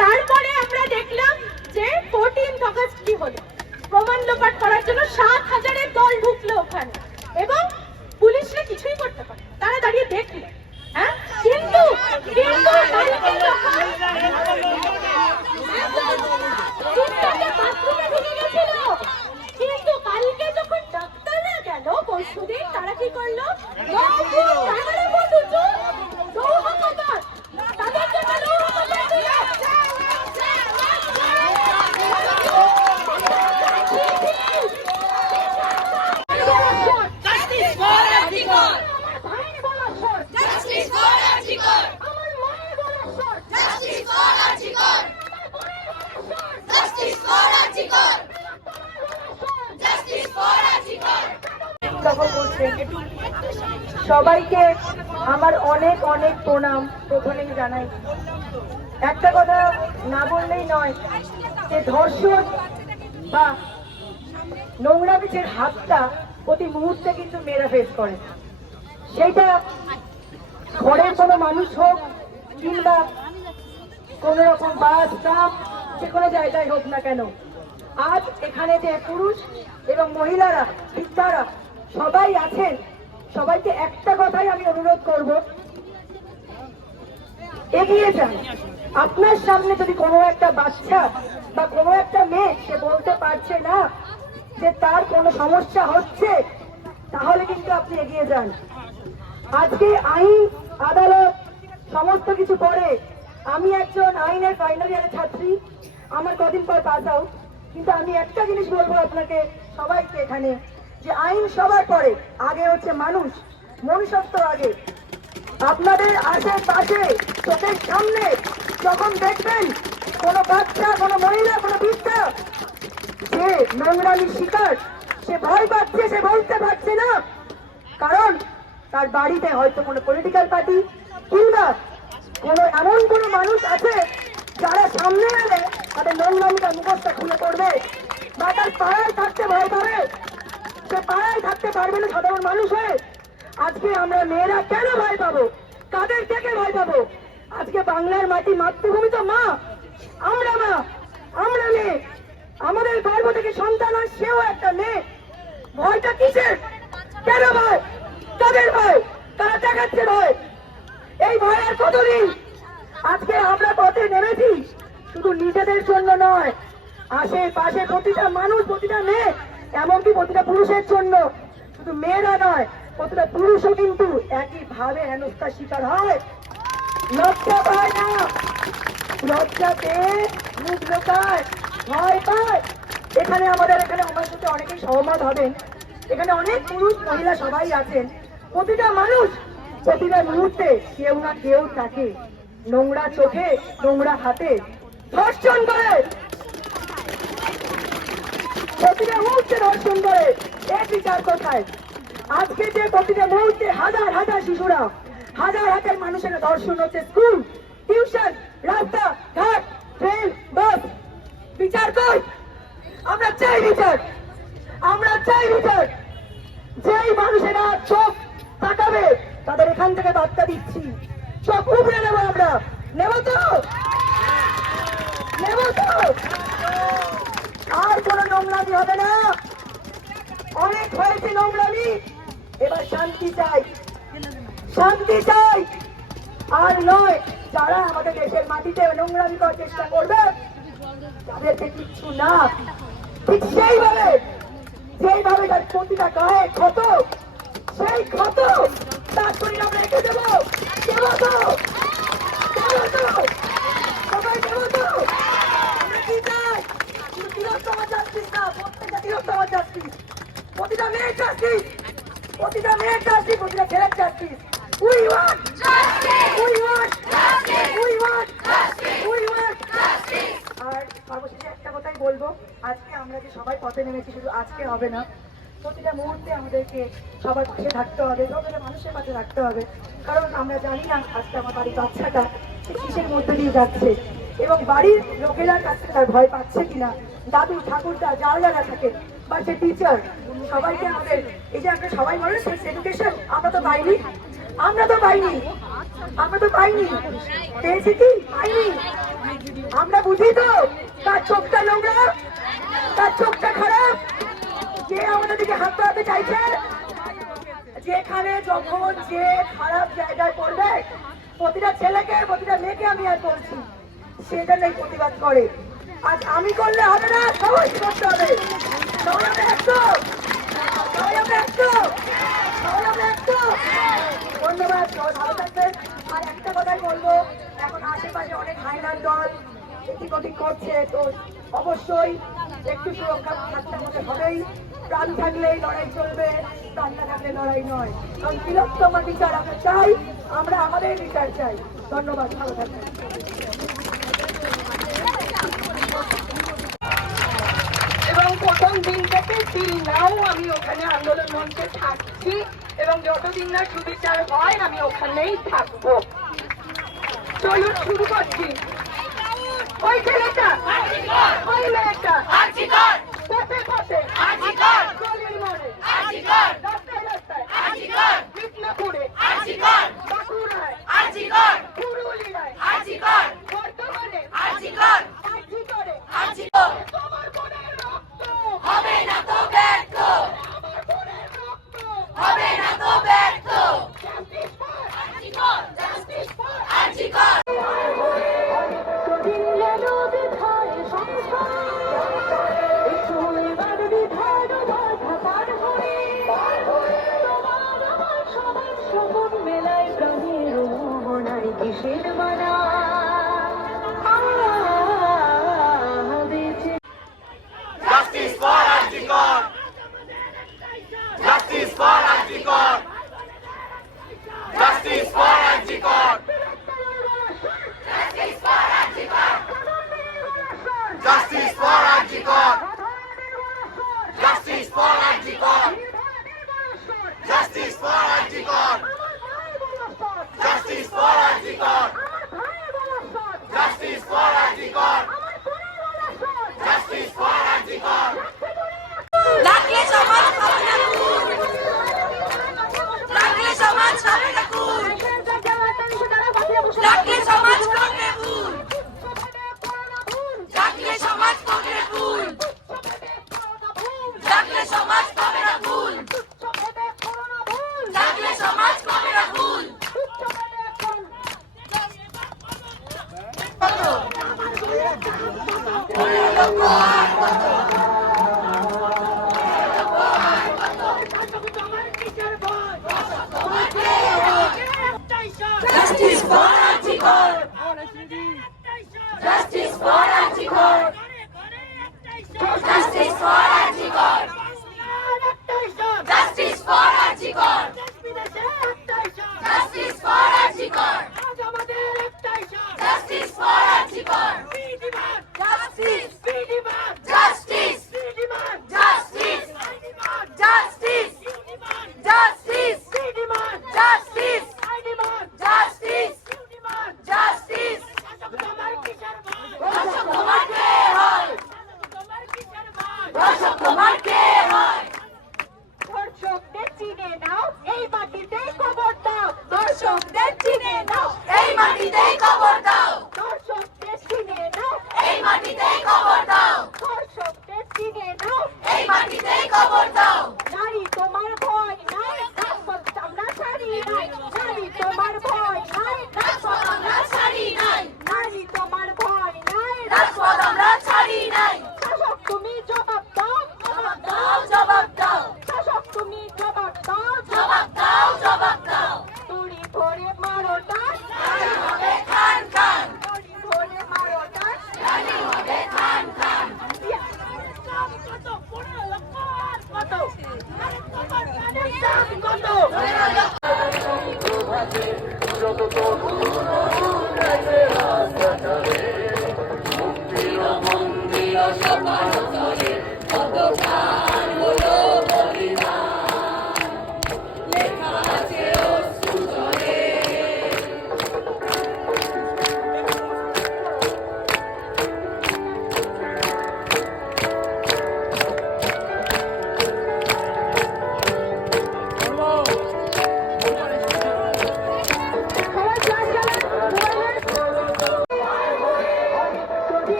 তারপরে আমরা দেখলাম যে ফোরটিন অগস্ট কি হলো প্রমাণ লোপাট করার জন্য সাত হাজারের দল ঢুকলো ওখানে এবং পুলিশরা কিছুই করতে পারে তারা দাঁড়িয়ে দেখল হ্যাঁ কিন্তু কিন্তু সবাইকে আমার অনেক অনেক প্রণাম, প্রথমেই জানাই। একটা কথা না বললেই নয়, যে ধর্ষণ বা নোংরা বিচের হাতটা প্রতি মুহূর্তে কিন্তু মেয়েরা ফেস করে। সেইটা ঘরের কোনো মানুষ হোক কিংবা কোন রকম বাস ট্রাম যে কোনো জায়গায় হোক না কেন, আজ এখানে যে পুরুষ এবং মহিলারা, বৃদ্ধারা সবাই আছেন, সবাইকে একটা কথাই আমি অনুরোধ করব। এগিয়ে যান। আপনার সামনে যদি কোনো একটা বাচ্চা বা কোনো একটা মেয়ে সে বলতে পারছে না যে তার কোনো সমস্যা হচ্ছে, তাহলে কিন্তু আপনি এগিয়ে যান। আজকে আইন, আদালত সমস্ত কিছু পরে আমি একজন আইনের ফাইনাল ইয়ারের ছাত্রী, আমার কদিন পর পাস আউট কিন্তু আমি একটা জিনিস বলব আপনাকে, সবাইকে এখানে যে আইন সবার পরে, আগে হচ্ছে মানুষ, মনুষ্যত্ব আগে। আপনাদের আশেপাশে, চোখের সামনে যখন দেখবেন, কোনো বাচ্চা, কোনো মহিলা, কোনো বৃদ্ধা সে নোংরামির শিকার, সে ভয় পাচ্ছে, সে বলতে পারছে না। কারণ তার বাড়িতে হয়তো কোনো পলিটিক্যাল পার্টি কিংবা কোনো এমন কোনো মানুষ আছে যারা সামনে এলে তাদের নোংরামিটা মুখোশটা খুলে পড়বে বা তার পাড়ায় থাকতে ভয় পাবে। সে পাড়ায় থাকতে পারবে না সাধারণ মানুষ হয়ে আজকে আমরা মেয়েরা কেন ভয় পাবো? কাদের থেকে ভয় পাবো? আজকে বাংলার মাটি মাতৃভূমি তো মা। আমরা মা, আমরা মেয়ে। আমাদের গর্ভ থেকে সন্তান হয় সেও একটা মেয়ে। ভয়টা কিসের? কেন ভয়? কাদের ভয়? তারা দেখাচ্ছে ভয়? এই ভয় আর কতদিন? আজকে আমরা পথে নেমেছি। শুধু নিজেদের জন্য নয়, আশেপাশে প্রতিটা মানুষ, প্রতিটা মেয়ে এমনকি প্রতিটা পুরুষের জন্য শুধু মেয়েরা নয়, প্রতিটা পুরুষও কিন্তু একইভাবে হেনস্থার শিকার হয়। লজ্জা পায় না। লজ্জা পেয়ে, ভয় পায়। এখানে আমাদের এখানে আমার সাথে অনেকেই সহমত হবেন। এখানে অনেক পুরুষ, মহিলা সবাই আছেন। প্রতিটা মানুষ, প্রতিটা মুহূর্তে কেউ না কেউ তাকে নোংরা চোখে, নোংরা হাতে ধর্ষণ করে। প্রতিটা মুহূর্তে ধর্ষণ করে এর বিচার কোথায়? আজকে যে প্রতিটা মুহূর্তে হাজার হাজার শিশুরা, হাজার হাজার মানুষের ধর্ষণ হচ্ছে স্কুল, টিউশন, রাস্তা, ঘাট ট্রেন বাস। বিচার কই? আমরা চাই বিচার। আমরা চাই বিচার। যেই মানুষেরা চোখ তাকাবে, তাদের এখান থেকে বার্তা দিচ্ছি। চোখ উপড়ে নেব আমরা। নেব তো? নেব তো? আর কোন নোংরামি হবে না। অনেক হয়েছে নোংরামি। এবার শান্তি চাই। শান্তি চাই। আর নয়, যারা আমাদের দেশের মাটিতে নোংরামি করার চেষ্টা করবে, তাদেরকে কিচ্ছু না। ঠিক সেইভাবে, যেইভাবে তার প্রতিটা গায়ে ক্ষত, সেই ক্ষত তার শরীর আমরা রেখে দেবো। দেবো তো দেবো তো সবাই দেবো তো আমরা কি চাই? তিলোত্তম জাস্টিস না প্রতিটা মেয়ের জাস্টিস প্রতিটা মেয়ের জাস্টিস প্রতিটা ছেলের জাস্টিস উই ওয়ান্ট আর সর্বশেষে একটা কথাই বলব আজকে আমরা যে সবাই পথে নেমেছি শুধু আজকে হবে না প্রতিটা মুহূর্তে আমাদেরকে সবার পাশে থাকতে হবে প্রতিটা মানুষের পাশে থাকতে হবে কারণ আমরা জানি না আজকে আমার বাড়ির বাচ্চাটা সে কিসের মধ্যে দিয়ে যাচ্ছে এবং বাড়ির লোকেরা কাছ তার ভয় পাচ্ছে কিনা দাদু ঠাকুরদা যারা যারা থাকে, বা সে টিচার সবাইকে আমাদের, এই যে আমরা সবাই বলে সেক্স এডুকেশন আমরা তো পাইনি, আমরা তো পাইনি, আমরা তো পাইনি, পেয়েছি কি? পাইনি। আমরা বুঝি তো তার চোখটা নোংরা তার চোখটা খারাপ, যে আমাদের দিকে হাত বাড়াতে চাইছে, যেখানে যখন যে খারাপ জায়গায় পড়বে, প্রতিটা ছেলেকে, প্রতিটা মেয়েকে আমি আর বলছি সেটা নেই প্রতিবাদ করে। আজ আমি করলে হবে না সবাই করতে হবে। ধন্যবাদ এখন আশেপাশে অনেক করছে, তো অবশ্যই একটু থাকলেই লড়াই চলবে লড়াই নয়। বিচার আমরা চাই, আমরা আমাদের বিচার চাই। ধন্যবাদ, ভালো থাকবেন। নাও আমি ওখানে আন্দোলন মঞ্চে থাকছি এবং যতদিন না সুবিচার হয় আমি ওখানেই থাকব। চলুন শুরু করছি। ওই ছেলেটা ওই মেয়েটা পথে Shinmana